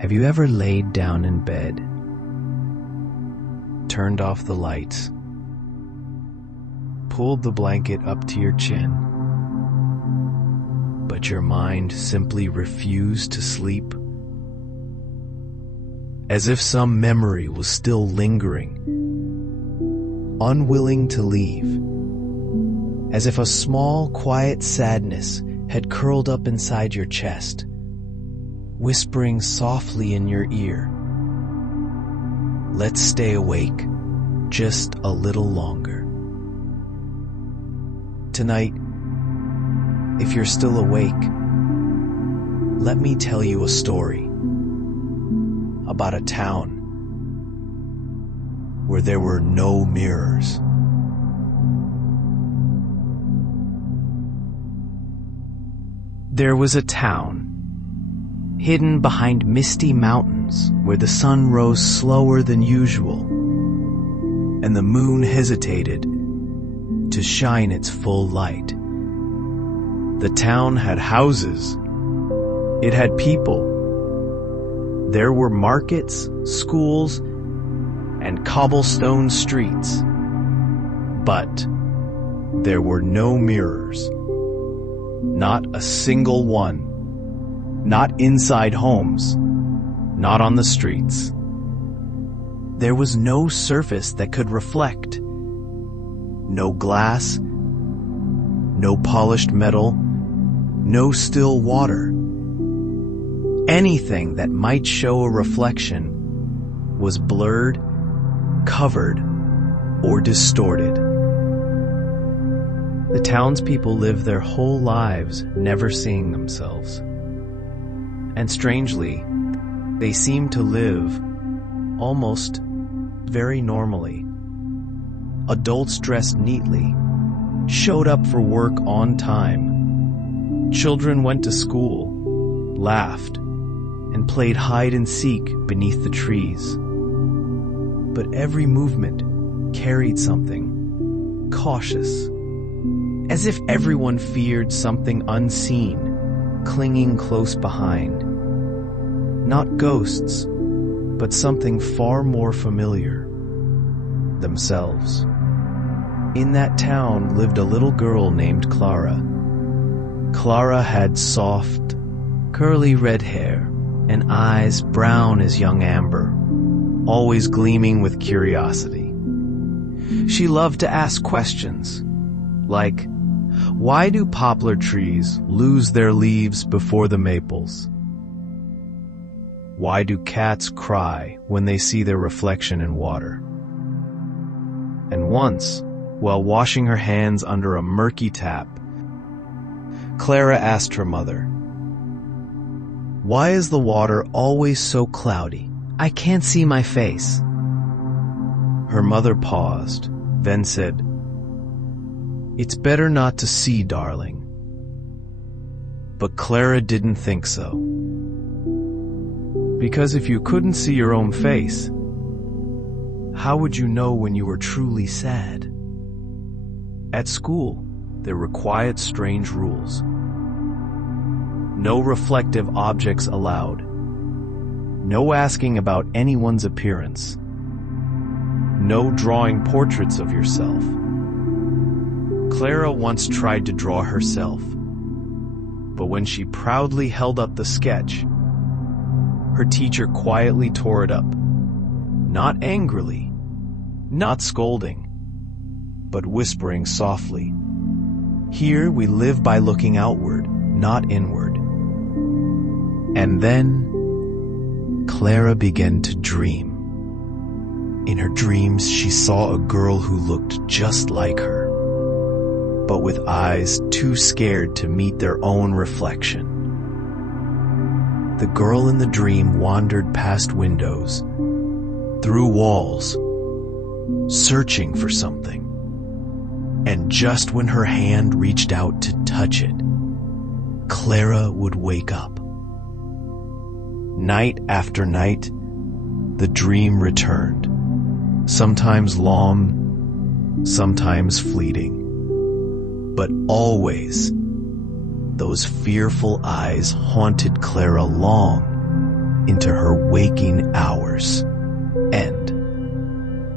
Have you ever laid down in bed, turned off the lights, pulled the blanket up to your chin, but your mind simply refused to sleep? As if some memory was still lingering, unwilling to leave. As if a small, quiet sadness had curled up inside your chest, whispering softly in your ear, "Let's stay awake just a little longer." Tonight, if you're still awake, let me tell you a story about a town where there were no mirrors. There was a town hidden behind misty mountains where the sun rose slower than usual and the moon hesitated to shine its full light. The town had houses. It had people. There were markets, schools, and cobblestone streets. But there were no mirrors. Not a single one. Not inside homes. Not on the streets. There was no surface that could reflect. No glass. No polished metal. No still water. Anything that might show a reflection was blurred, covered, or distorted. The townspeople lived their whole lives never seeing themselves. And strangely, they seemed to live almost very normally. Adults dressed neatly, showed up for work on time. Children went to school, laughed, and played hide and seek beneath the trees. But every movement carried something cautious, as if everyone feared something unseen clinging close behind. Not ghosts, but something far more familiar, themselves. In that town lived a little girl named Clara. Clara had soft, curly red hair and eyes brown as young amber, always gleaming with curiosity. She loved to ask questions, like, why do poplar trees lose their leaves before the maples? Why do cats cry when they see their reflection in water? And once, while washing her hands under a murky tap, Clara asked her mother, "Why is the water always so cloudy? I can't see my face." Her mother paused, then said, "It's better not to see, darling." But Clara didn't think so. Because if you couldn't see your own face, how would you know when you were truly sad? At school, there were quiet, strange rules. No reflective objects allowed. No asking about anyone's appearance. No drawing portraits of yourself. Clara once tried to draw herself, but when she proudly held up the sketch, her teacher quietly tore it up, not angrily, not scolding, but whispering softly, "Here we live by looking outward, not inward." And then Clara began to dream. In her dreams, she saw a girl who looked just like her, but with eyes too scared to meet their own reflection. The girl in the dream wandered past windows, through walls, searching for something. And just when her hand reached out to touch it, Clara would wake up. Night after night, the dream returned, sometimes long, sometimes fleeting. But always, those fearful eyes haunted Clara long into her waking hours. And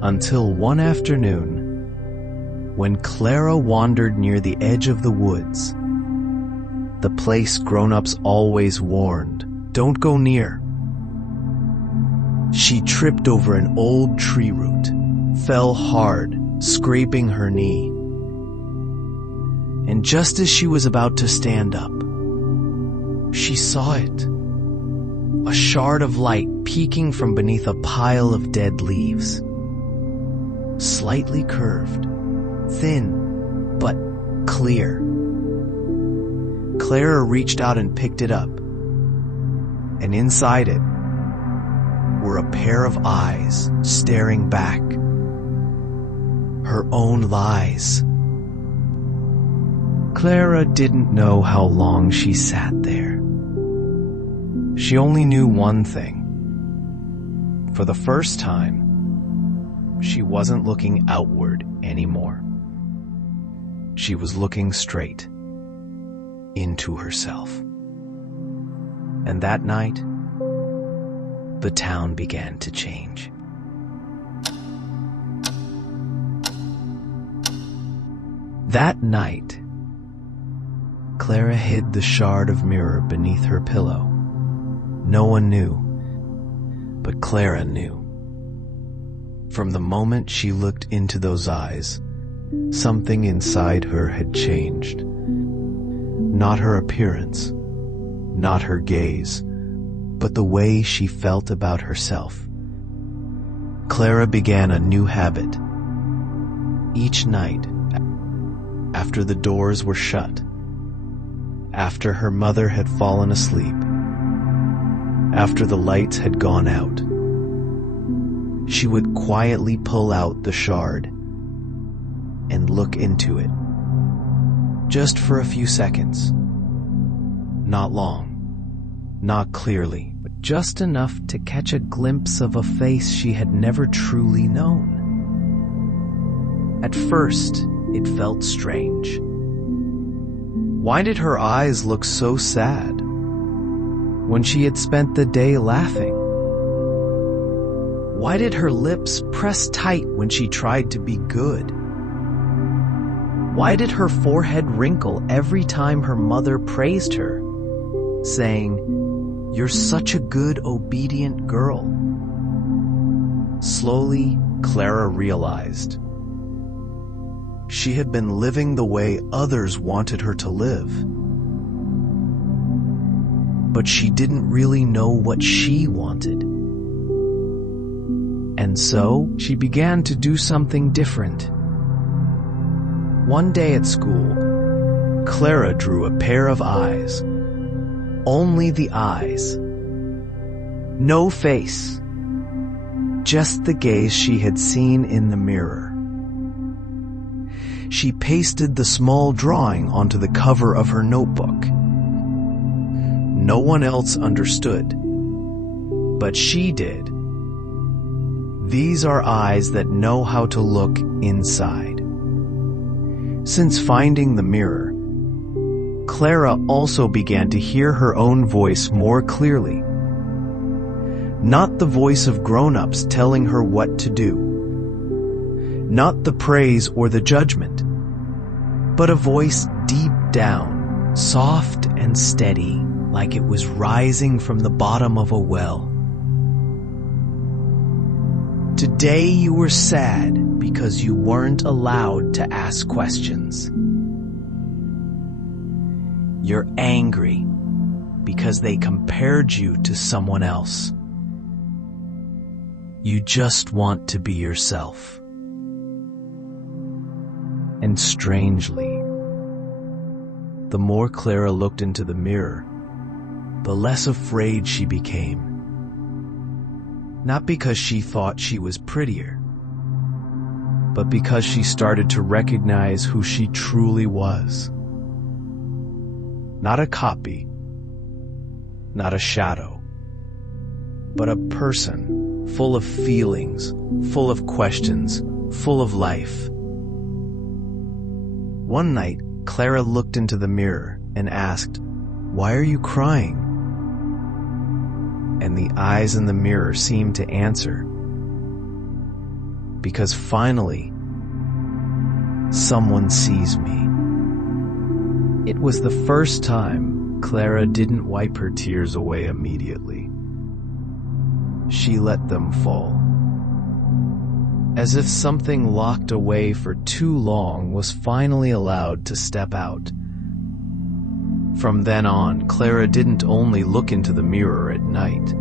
until one afternoon, when Clara wandered near the edge of the woods, the place grown-ups always warned, "Don't go near." She tripped over an old tree root, fell hard, scraping her knee. And just as she was about to stand up, she saw it. A shard of light peeking from beneath a pile of dead leaves. Slightly curved, thin, but clear. Clara reached out and picked it up, and inside it were a pair of eyes staring back. Her own lies. Clara didn't know how long she sat there. She only knew one thing. For the first time, she wasn't looking outward anymore. She was looking straight into herself. And that night, the town began to change. That night, Clara hid the shard of mirror beneath her pillow. No one knew, but Clara knew. From the moment she looked into those eyes, something inside her had changed. Not her appearance, not her gaze, but the way she felt about herself. Clara began a new habit. Each night, after the doors were shut, after her mother had fallen asleep, after the lights had gone out, she would quietly pull out the shard and look into it. Just for a few seconds. Not long, not clearly, but just enough to catch a glimpse of a face she had never truly known. At first, it felt strange. Why did her eyes look so sad when she had spent the day laughing? Why did her lips press tight when she tried to be good? Why did her forehead wrinkle every time her mother praised her, saying, "You're such a good, obedient girl"? Slowly, Clara realized she had been living the way others wanted her to live. But she didn't really know what she wanted. And so, she began to do something different. One day at school, Clara drew a pair of eyes. Only the eyes. No face. Just the gaze she had seen in the mirror. She pasted the small drawing onto the cover of her notebook. No one else understood, but she did. These are eyes that know how to look inside. Since finding the mirror, Clara also began to hear her own voice more clearly. Not the voice of grown-ups telling her what to do. Not the praise or the judgment, but a voice deep down, soft and steady, like it was rising from the bottom of a well. Today you were sad because you weren't allowed to ask questions. You're angry because they compared you to someone else. You just want to be yourself. And strangely, the more Clara looked into the mirror, the less afraid she became. Not because she thought she was prettier, but because she started to recognize who she truly was. Not a copy, not a shadow, but a person full of feelings, full of questions, full of life. One night, Clara looked into the mirror and asked, "Why are you crying?" and the eyes in the mirror seemed to answer. Because finally, someone sees me. It was the first time Clara didn't wipe her tears away immediately. She let them fall. As if something locked away for too long was finally allowed to step out. From then on, Clara didn't only look into the mirror at night.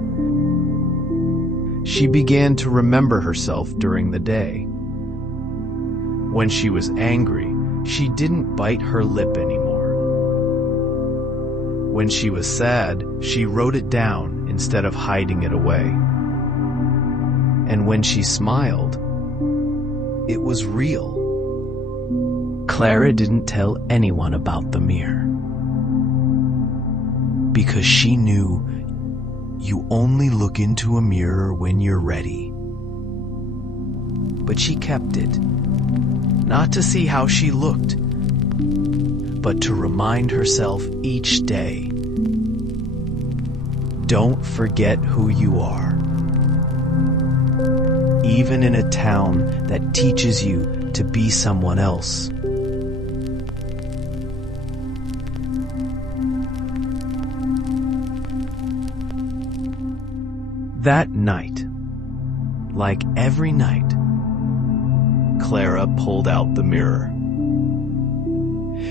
She began to remember herself during the day. When she was angry, she didn't bite her lip anymore. When she was sad, she wrote it down instead of hiding it away. And when she smiled, it was real. Clara didn't tell anyone about the mirror, because she knew you only look into a mirror when you're ready. But she kept it, not to see how she looked, but to remind herself each day, don't forget who you are. Even in a town that teaches you to be someone else. That night, like every night, Clara pulled out the mirror.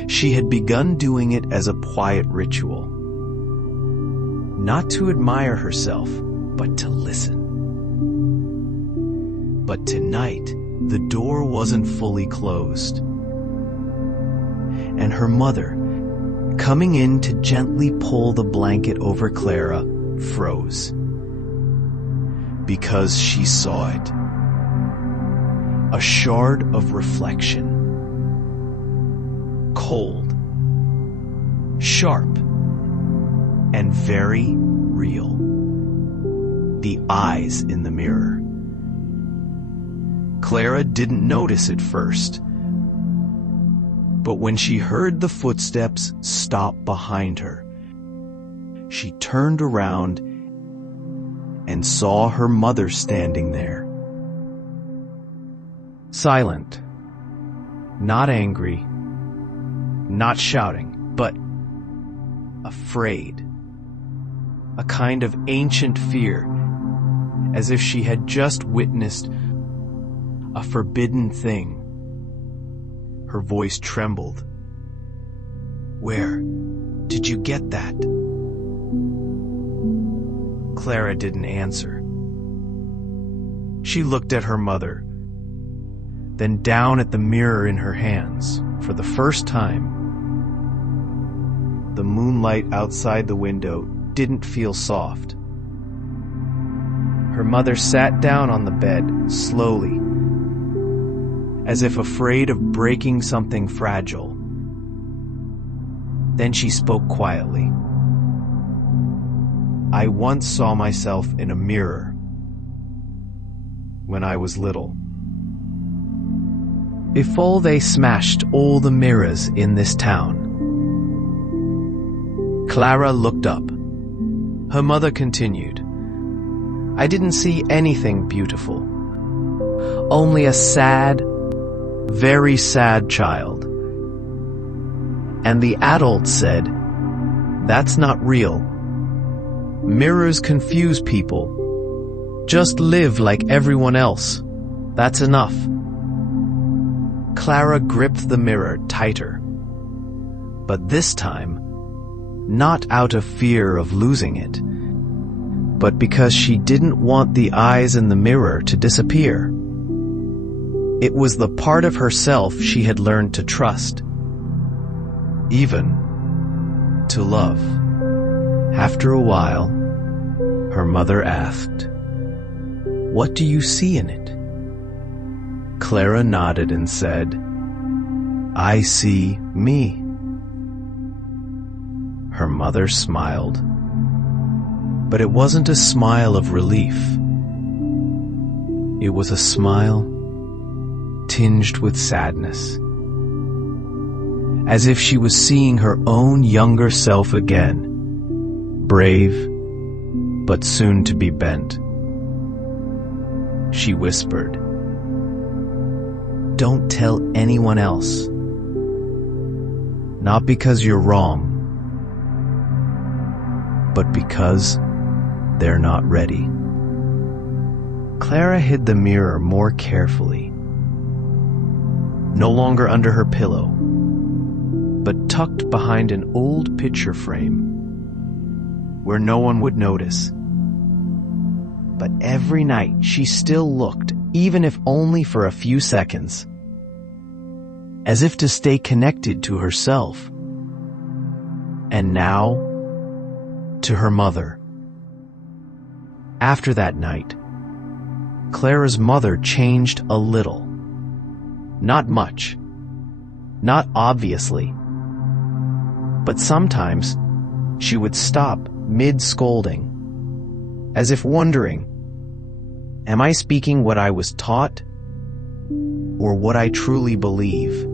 She had begun doing it as a quiet ritual. Not to admire herself, but to listen. But tonight, the door wasn't fully closed. And her mother, coming in to gently pull the blanket over Clara, froze. Because she saw it. A shard of reflection. Cold, sharp, and very real. The eyes in the mirror. Clara didn't notice at first, but when she heard the footsteps stop behind her, she turned around and saw her mother standing there. Silent, not angry, not shouting, but afraid. A kind of ancient fear, as if she had just witnessed a forbidden thing. Her voice trembled. Where did you get that? Clara didn't answer. She looked at her mother, then down at the mirror in her hands. For the first time, the moonlight outside the window didn't feel soft. Her mother sat down on the bed, slowly, as if afraid of breaking something fragile. Then she spoke quietly. I once saw myself in a mirror when I was little. Before they smashed all the mirrors in this town. Clara looked up. Her mother continued. I didn't see anything beautiful. Only a sad, very sad child. And the adult said, that's not real. Mirrors confuse people. Just live like everyone else. That's enough. Clara gripped the mirror tighter. But this time, not out of fear of losing it, but because she didn't want the eyes in the mirror to disappear. It was the part of herself she had learned to trust, even to love. After a while, her mother asked, "What do you see in it?" Clara nodded and said, "I see me." Her mother smiled, but it wasn't a smile of relief. It was a smile tinged with sadness, as if she was seeing her own younger self again, brave, but soon to be bent. She whispered, "Don't tell anyone else. Not because you're wrong, but because they're not ready." Clara hid the mirror more carefully, no longer under her pillow, but tucked behind an old picture frame where no one would notice. But every night she still looked, even if only for a few seconds, as if to stay connected to herself, and now to her mother. After that night, Clara's mother changed a little. Not much, not obviously, but sometimes she would stop mid-scolding, as if wondering, am I speaking what I was taught, or what I truly believe?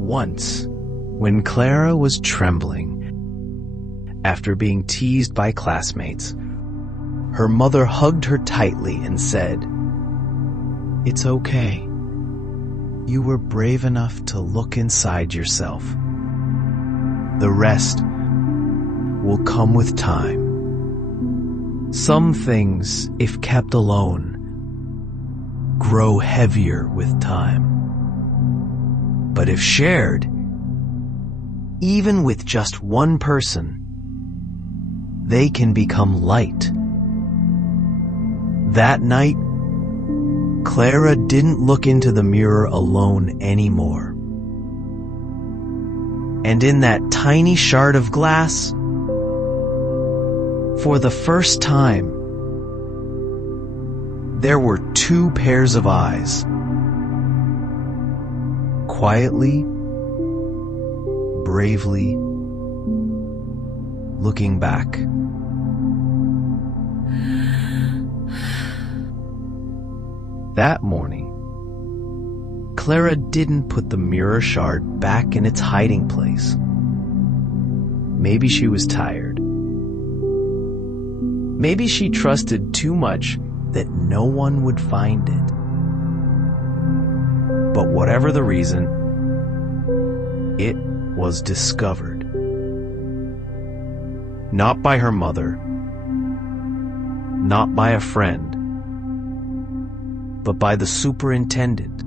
Once, when Clara was trembling after being teased by classmates, her mother hugged her tightly and said, "It's okay. You were brave enough to look inside yourself. The rest will come with time. Some things, if kept alone, grow heavier with time. But if shared, even with just one person, they can become light." That night, Clara didn't look into the mirror alone anymore. And in that tiny shard of glass, for the first time, there were two pairs of eyes, quietly, bravely looking back. That morning, Clara didn't put the mirror shard back in its hiding place. Maybe she was tired. Maybe she trusted too much that no one would find it. But whatever the reason, it was discovered. Not by her mother, not by a friend, but by the superintendent,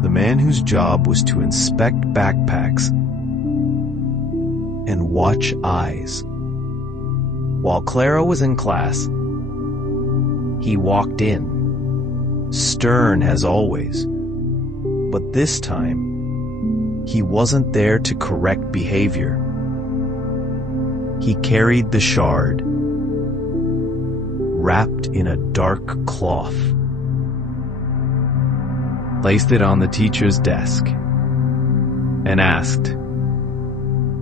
the man whose job was to inspect backpacks and watch eyes. While Clara was in class, he walked in, stern as always, but this time, he wasn't there to correct behavior. He carried the shard, wrapped in a dark cloth, placed it on the teacher's desk, and asked,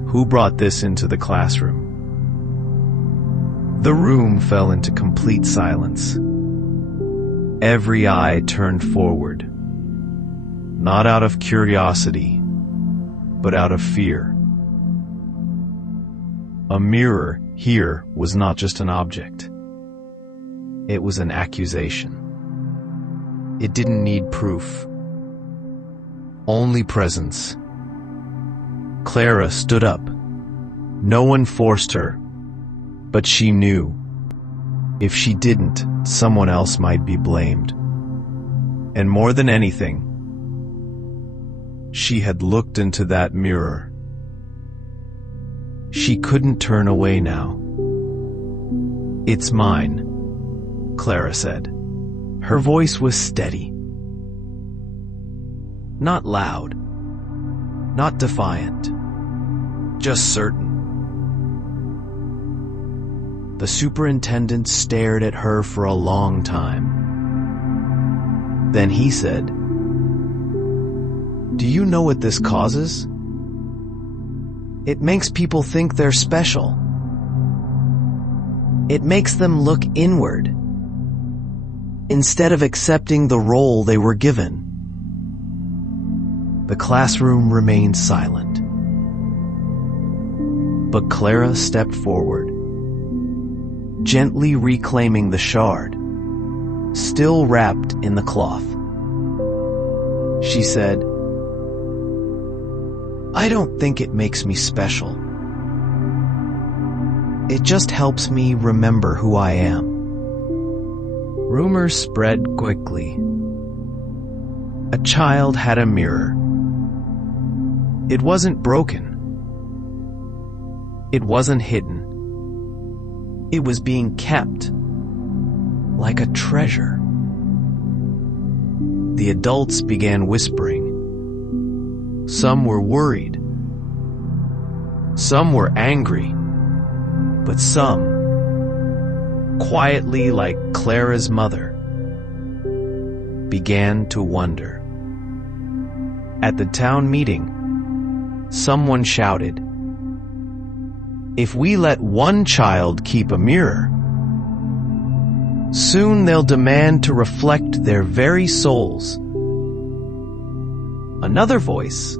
"Who brought this into the classroom?" The room fell into complete silence. Every eye turned forward, not out of curiosity, but out of fear. A mirror here was not just an object. It was an accusation. It didn't need proof, only presence. Clara stood up. No one forced her, but she knew if she didn't, someone else might be blamed. And more than anything, she had looked into that mirror. She couldn't turn away now. "It's mine," Clara said. Her voice was steady. Not loud, not defiant, just certain. The superintendent stared at her for a long time. Then he said, "Do you know what this causes? It makes people think they're special. It makes them look inward, instead of accepting the role they were given." The classroom remained silent. But Clara stepped forward, gently reclaiming the shard, still wrapped in the cloth. She said, "I don't think it makes me special. It just helps me remember who I am." Rumors spread quickly. A child had a mirror. It wasn't broken. It wasn't hidden. It was being kept like a treasure. The adults began whispering. Some were worried. Some were angry. But some, quietly like Clara's mother, began to wonder. At the town meeting, someone shouted, "If we let one child keep a mirror, soon they'll demand to reflect their very souls." Another voice,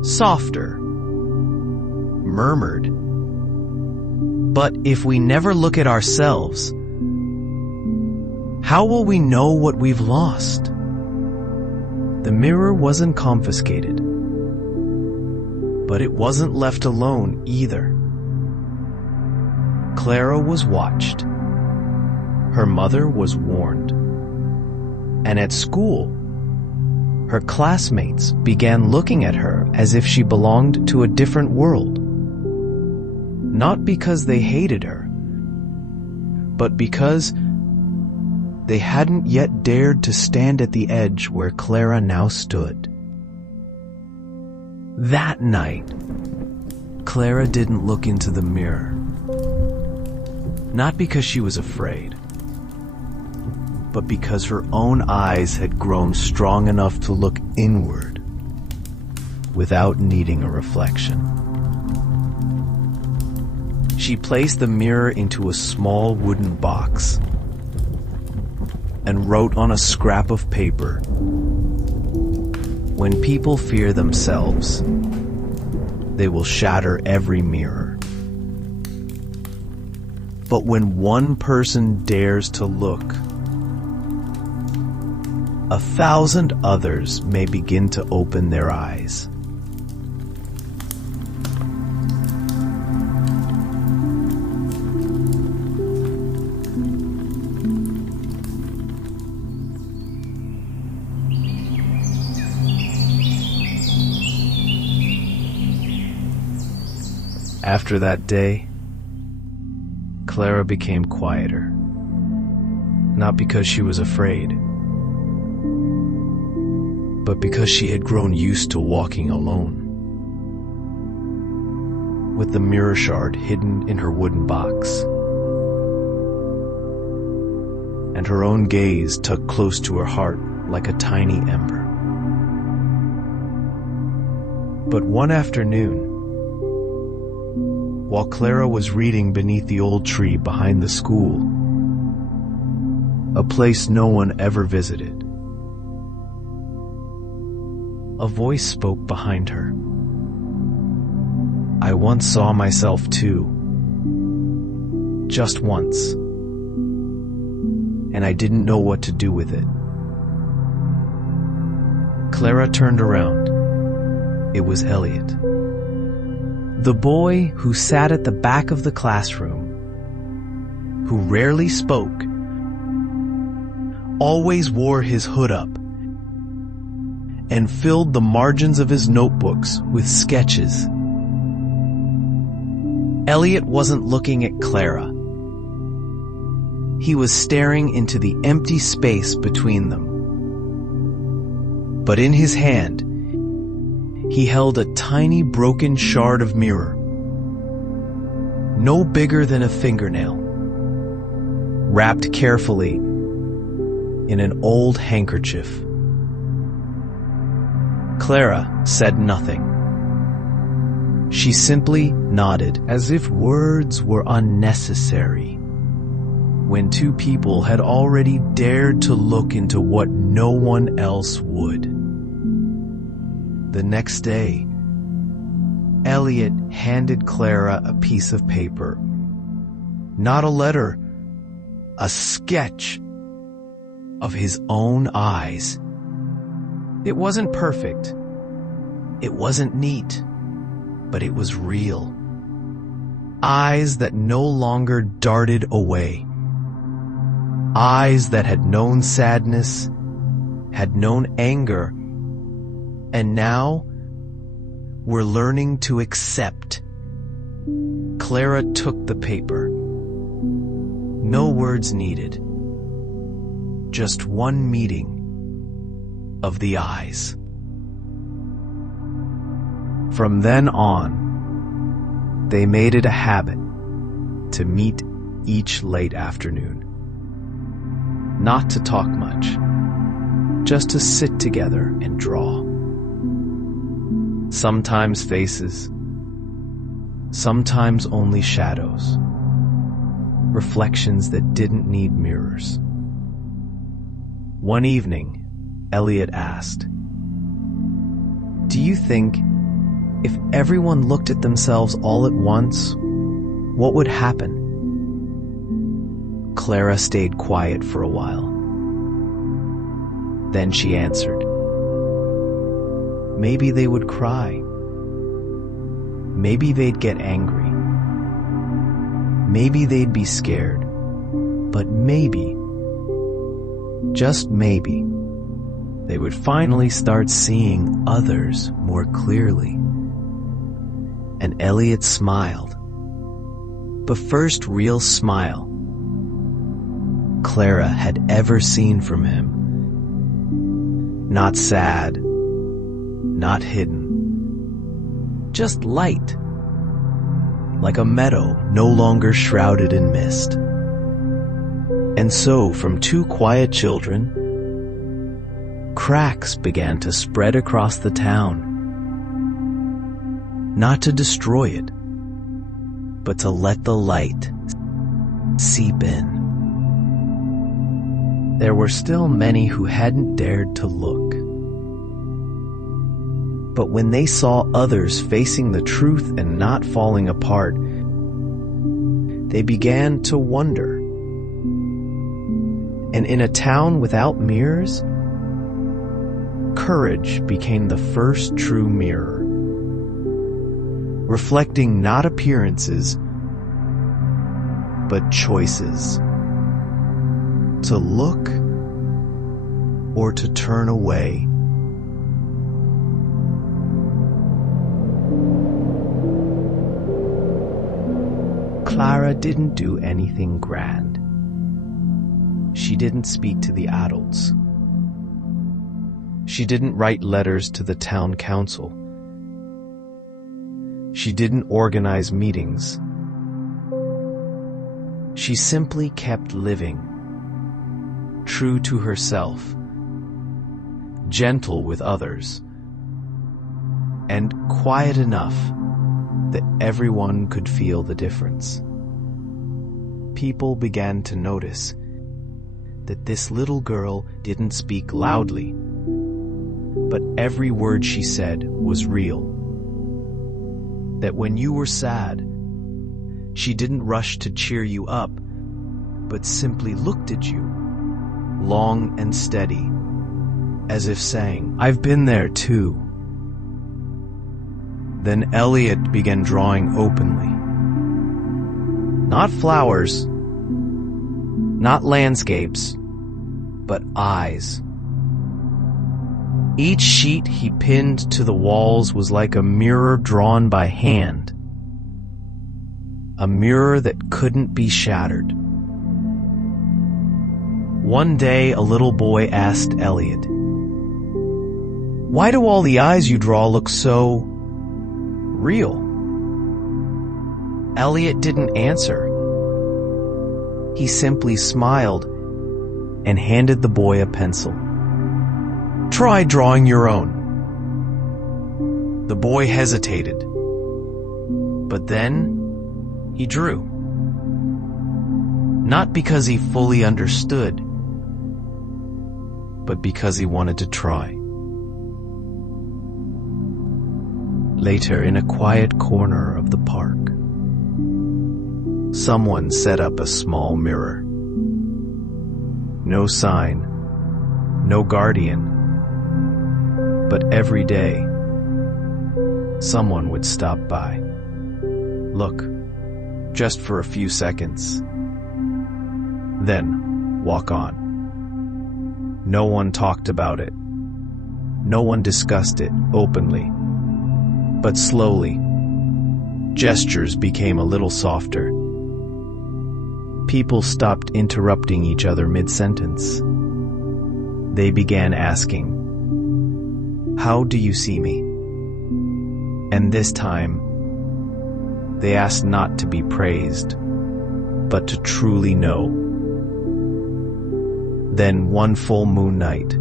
softer, murmured, "But if we never look at ourselves, how will we know what we've lost?" The mirror wasn't confiscated, but it wasn't left alone either. Clara was watched. Her mother was warned. And at school, her classmates began looking at her as if she belonged to a different world. Not because they hated her, but because they hadn't yet dared to stand at the edge where Clara now stood. That night, Clara didn't look into the mirror. Not because she was afraid, but because her own eyes had grown strong enough to look inward without needing a reflection. She placed the mirror into a small wooden box and wrote on a scrap of paper, "When people fear themselves, they will shatter every mirror. But when one person dares to look, 1,000 others may begin to open their eyes." After that day, Clara became quieter. Not because she was afraid, but because she had grown used to walking alone, with the mirror shard hidden in her wooden box, and her own gaze tucked close to her heart like a tiny ember. But one afternoon, while Clara was reading beneath the old tree behind the school, a place no one ever visited, a voice spoke behind her. "I once saw myself too. Just once. And I didn't know what to do with it." Clara turned around. It was Elliot. The boy who sat at the back of the classroom, who rarely spoke, always wore his hood up, and filled the margins of his notebooks with sketches. Elliot wasn't looking at Clara. He was staring into the empty space between them. But in his hand, he held a tiny broken shard of mirror, no bigger than a fingernail, wrapped carefully in an old handkerchief. Clara said nothing. She simply nodded as if words were unnecessary, when two people had already dared to look into what no one else would. The next day, Elliot handed Clara a piece of paper. Not a letter, a sketch of his own eyes. It wasn't perfect. It wasn't neat, but it was real. Eyes that no longer darted away. Eyes that had known sadness, had known anger, and now were learning to accept. Clara took the paper. No words needed. Just one meeting of the eyes. From then on, they made it a habit to meet each late afternoon. Not to talk much, just to sit together and draw. Sometimes faces, sometimes only shadows, reflections that didn't need mirrors. One evening, Elliot asked, "Do you think if everyone looked at themselves all at once, what would happen?" Clara stayed quiet for a while. Then she answered, "Maybe they would cry. Maybe they'd get angry. Maybe they'd be scared. But maybe, just maybe, they would finally start seeing others more clearly." And Elliot smiled. The first real smile Clara had ever seen from him. Not sad, not hidden, just light, like a meadow no longer shrouded in mist. And so, from two quiet children, cracks began to spread across the town. Not to destroy it, but to let the light seep in. There were still many who hadn't dared to look. But when they saw others facing the truth and not falling apart, they began to wonder. And in a town without mirrors, courage became the first true mirror, reflecting not appearances, but choices. To look or to turn away. Clara didn't do anything grand. She didn't speak to the adults. She didn't write letters to the town council. She didn't organize meetings. She simply kept living, true to herself, gentle with others, and quiet enough that everyone could feel the difference. People began to notice that this little girl didn't speak loudly, but every word she said was real. That when you were sad, she didn't rush to cheer you up, but simply looked at you, long and steady, as if saying, "I've been there too." Then Elliot began drawing openly. Not flowers, not landscapes, but eyes. Each sheet he pinned to the walls was like a mirror drawn by hand. A mirror that couldn't be shattered. One day, a little boy asked Elliot, "Why do all the eyes you draw look so real?" Elliot didn't answer. He simply smiled and handed the boy a pencil. "Try drawing your own." The boy hesitated, but then he drew. Not because he fully understood, but because he wanted to try. Later, in a quiet corner of the park, someone set up a small mirror. No sign, no guardian, but every day, someone would stop by. Look, just for a few seconds, then walk on. No one talked about it. No one discussed it openly. But slowly, gestures became a little softer. People stopped interrupting each other mid-sentence. They began asking, "How do you see me?" And this time, they asked not to be praised, but to truly know. Then one full moon night,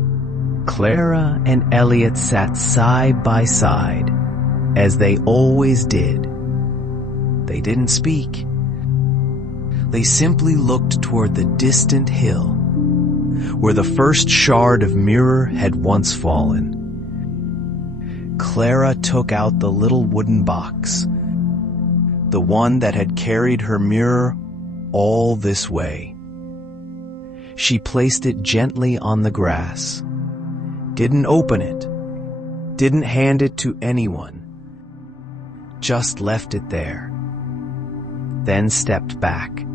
Clara and Elliot sat side by side, as they always did. They didn't speak. They simply looked toward the distant hill, where the first shard of mirror had once fallen. Clara took out the little wooden box, the one that had carried her mirror all this way. She placed it gently on the grass, didn't open it, didn't hand it to anyone, just left it there, then stepped back,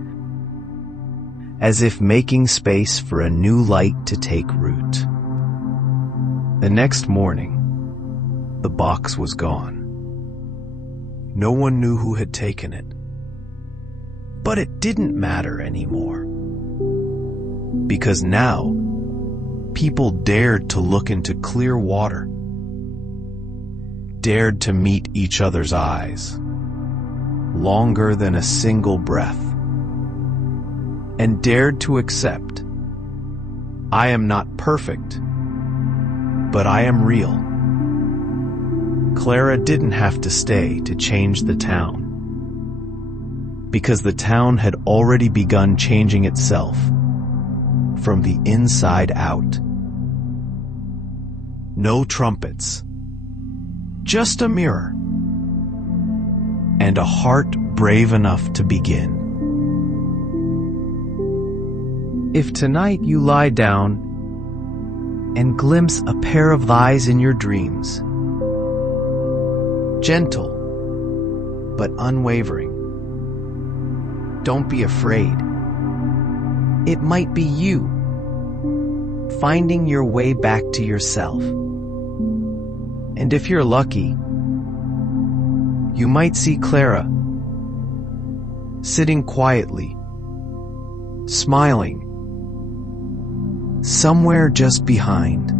as if making space for a new light to take root. The next morning, the box was gone. No one knew who had taken it, but it didn't matter anymore, because now people dared to look into clear water, dared to meet each other's eyes, longer than a single breath, and dared to accept, "I am not perfect, but I am real." Clara didn't have to stay to change the town, because the town had already begun changing itself from the inside out. No trumpets, just a mirror, and a heart brave enough to begin. If tonight you lie down and glimpse a pair of eyes in your dreams, gentle but unwavering, don't be afraid. It might be you, finding your way back to yourself. And if you're lucky, you might see Clara sitting quietly, smiling, somewhere just behind.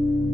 you.